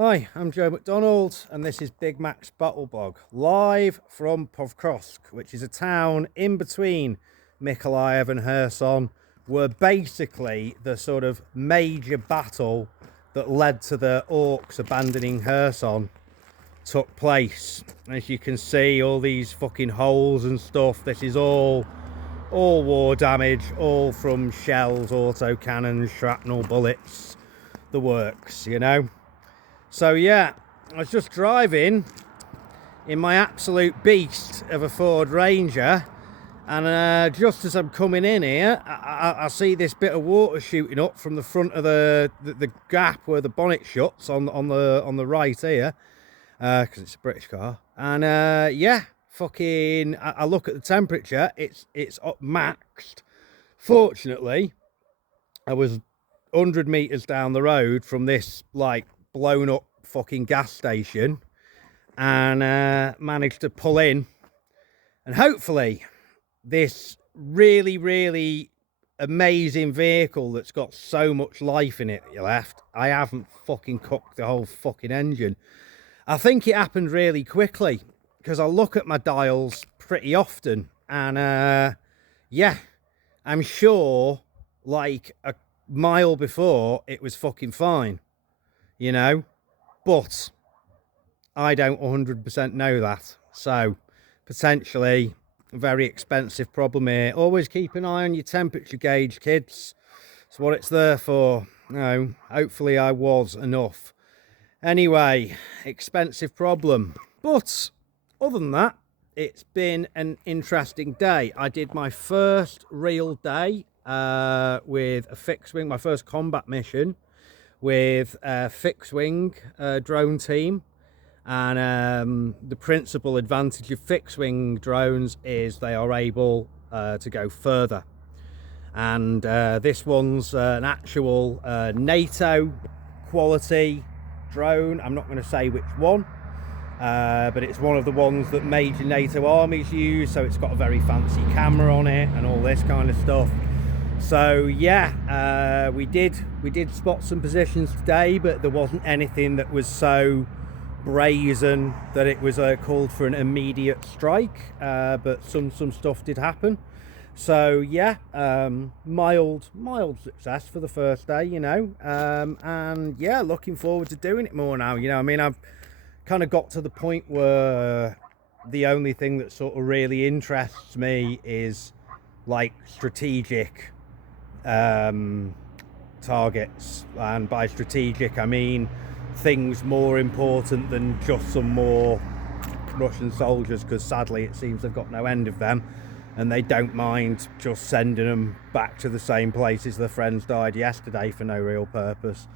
Hi, I'm Joe McDonald, and this is Big Mac's Battlebog, live from Povkrovsk, which is a town in between Mykolaiv and Kherson, where basically the sort of major battle that led to the orcs abandoning Kherson took place. As you can see, all these fucking holes and stuff, this is all war damage, all from shells, autocannons, shrapnel, bullets, the works, you know. So yeah, I was just driving in my absolute beast of a Ford Ranger, and just as I'm coming in here, I see this bit of water shooting up from the front of the gap where the bonnet shuts on the right here, because it's a British car. And yeah, fucking, I look at the temperature, it's up maxed. Fortunately, I was 100 meters down the road from this like blown up fucking gas station, and managed to pull in, and hopefully this really amazing vehicle that's got so much life in it that you left, I haven't fucking cooked the whole fucking engine. I think it happened really quickly because I look at my dials pretty often, and yeah, I'm sure like a mile before it was fucking fine, you know, but I don't 100% know that. So potentially a very expensive problem here. Always keep an eye on your temperature gauge, kids. It's what it's there for. No, hopefully I was enough. Anyway, expensive problem. But other than that, it's been an interesting day. I did my first real day with a fixed wing, my first combat mission with a fixed wing drone team. And the principal advantage of fixed wing drones is they are able to go further. And this one's an actual NATO quality drone. I'm not going to say which one, but it's one of the ones that major NATO armies use. So it's got a very fancy camera on it and all this kind of stuff. So yeah, we did spot some positions today, but there wasn't anything that was so brazen that it was called for an immediate strike, but some stuff did happen. So yeah, mild success for the first day, you know, and yeah, looking forward to doing it more now. You know, I mean, I've kind of got to the point where the only thing that sort of really interests me is like strategic targets, and by strategic I mean things more important than just some more Russian soldiers, because sadly it seems they've got no end of them, and they don't mind just sending them back to the same places their friends died yesterday for no real purpose.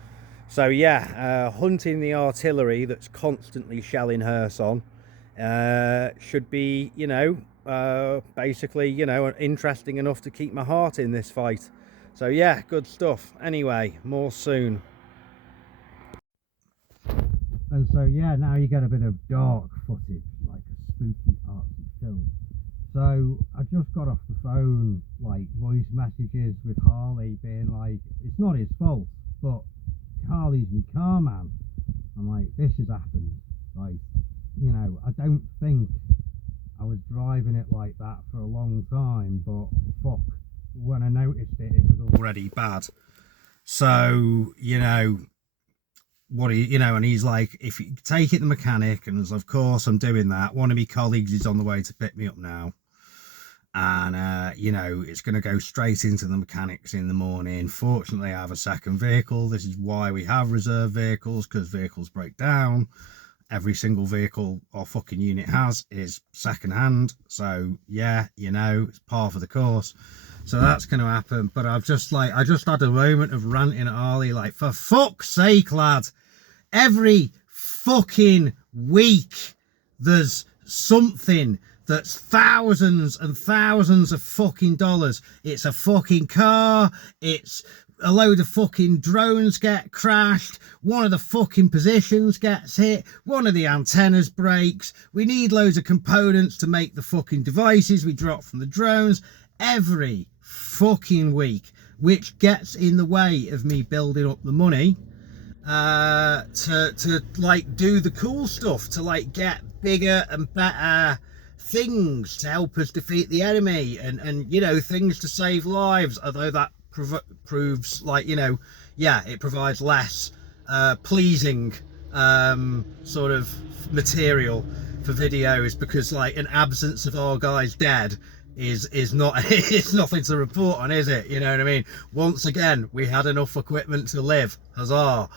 So yeah, hunting the artillery that's constantly shelling Kherson should be, you know, basically, you know, interesting enough to keep my heart in this fight. So yeah, good stuff. Anyway, more soon. And so yeah, now you get a bit of dark footage, like a spooky artsy film. So I just got off the phone, like voice messages with Harley being like, it's not his fault, but Carly's me car, man. I'm like, this has happened. Like, you know, I don't think I was driving it like that for a long time, but fuck, when I noticed it, it was already bad. So, you know, what he, you know, and he's like, if you take it to the mechanic, and of course I'm doing that. One of my colleagues is on the way to pick me up now, and you know, it's going to go straight into the mechanics in the morning. Fortunately, I have a second vehicle. This is why we have reserve vehicles, because vehicles break down. Every single vehicle our fucking unit has is second hand. So yeah, you know, it's par for the course. So that's going to happen. But I just had a moment of ranting at Harley, like, for fuck's sake, lad, every fucking week there's something that's thousands and thousands of fucking dollars. It's a fucking car, it's a load of fucking drones get crashed, one of the fucking positions gets hit, one of the antennas breaks, we need loads of components to make the fucking devices we drop from the drones every fucking week, which gets in the way of me building up the money to like do the cool stuff, to like get bigger and better things to help us defeat the enemy, and you know, things to save lives, although that proves, like, you know, yeah, it provides less pleasing sort of material for videos, because like an absence of our guys dead is not it's nothing to report on, is it? You know what I mean? Once again, we had enough equipment to live, huzzah.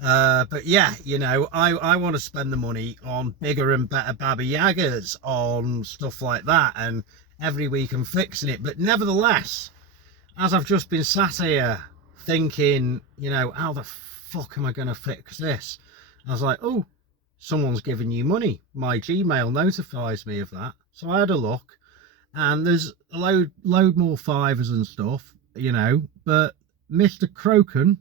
But yeah, you know, I want to spend the money on bigger and better Baba Yagas, on stuff like that, and every week I'm fixing it. But nevertheless, as I've just been sat here thinking, you know, how the fuck am I going to fix this? I was like, oh, someone's giving you money. My Gmail notifies me of that. So I had a look, and there's a load more fivers and stuff, you know, but Mr. Croken,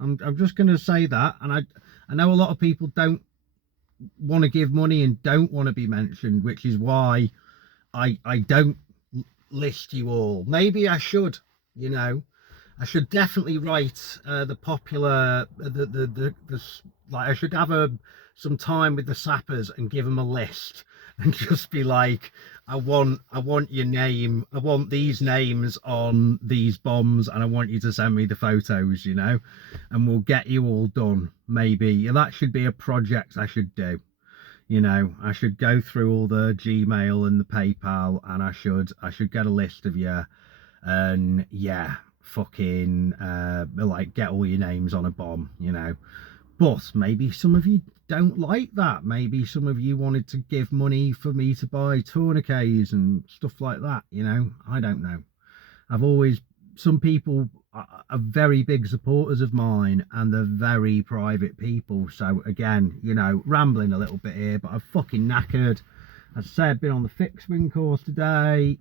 I'm just going to say that, and I know a lot of people don't want to give money and don't want to be mentioned, which is why I don't list you all. Maybe I should, you know. I should definitely write the popular the like, I should have some time with the sappers and give them a list and just be like, I want your name, I want these names on these bombs, and I want you to send me the photos, you know, and we'll get you all done. Maybe that should be a project I should do. You know, I should go through all the Gmail and the PayPal, and I should get a list of you, and yeah, fucking like, get all your names on a bomb, you know. But maybe some of you don't like that. Maybe some of you wanted to give money for me to buy tourniquets and stuff like that, you know. I don't know. I've always, some people are very big supporters of mine, and they're very private people. So again, you know, rambling a little bit here, but I'm fucking knackered. As I said, I've been on the fixed wing course today.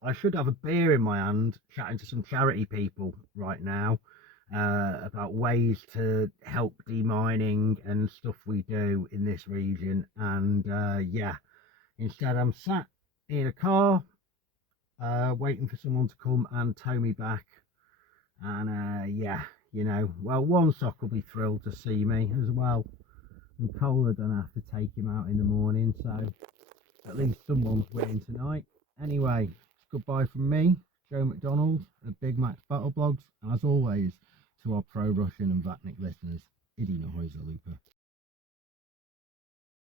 I should have a beer in my hand, chatting to some charity people right now about ways to help demining and stuff we do in this region. And yeah, instead I'm sat in a car waiting for someone to come and tow me back. And yeah, you know, well, one sock will be thrilled to see me as well, and Cola don't have to take him out in the morning, so at least someone's winning tonight. Anyway, it's goodbye from me, Joe McDonald at Big Max Battle Blogs, and as always, to our pro Russian and Vatnik listeners, Idina Hojza Lupa.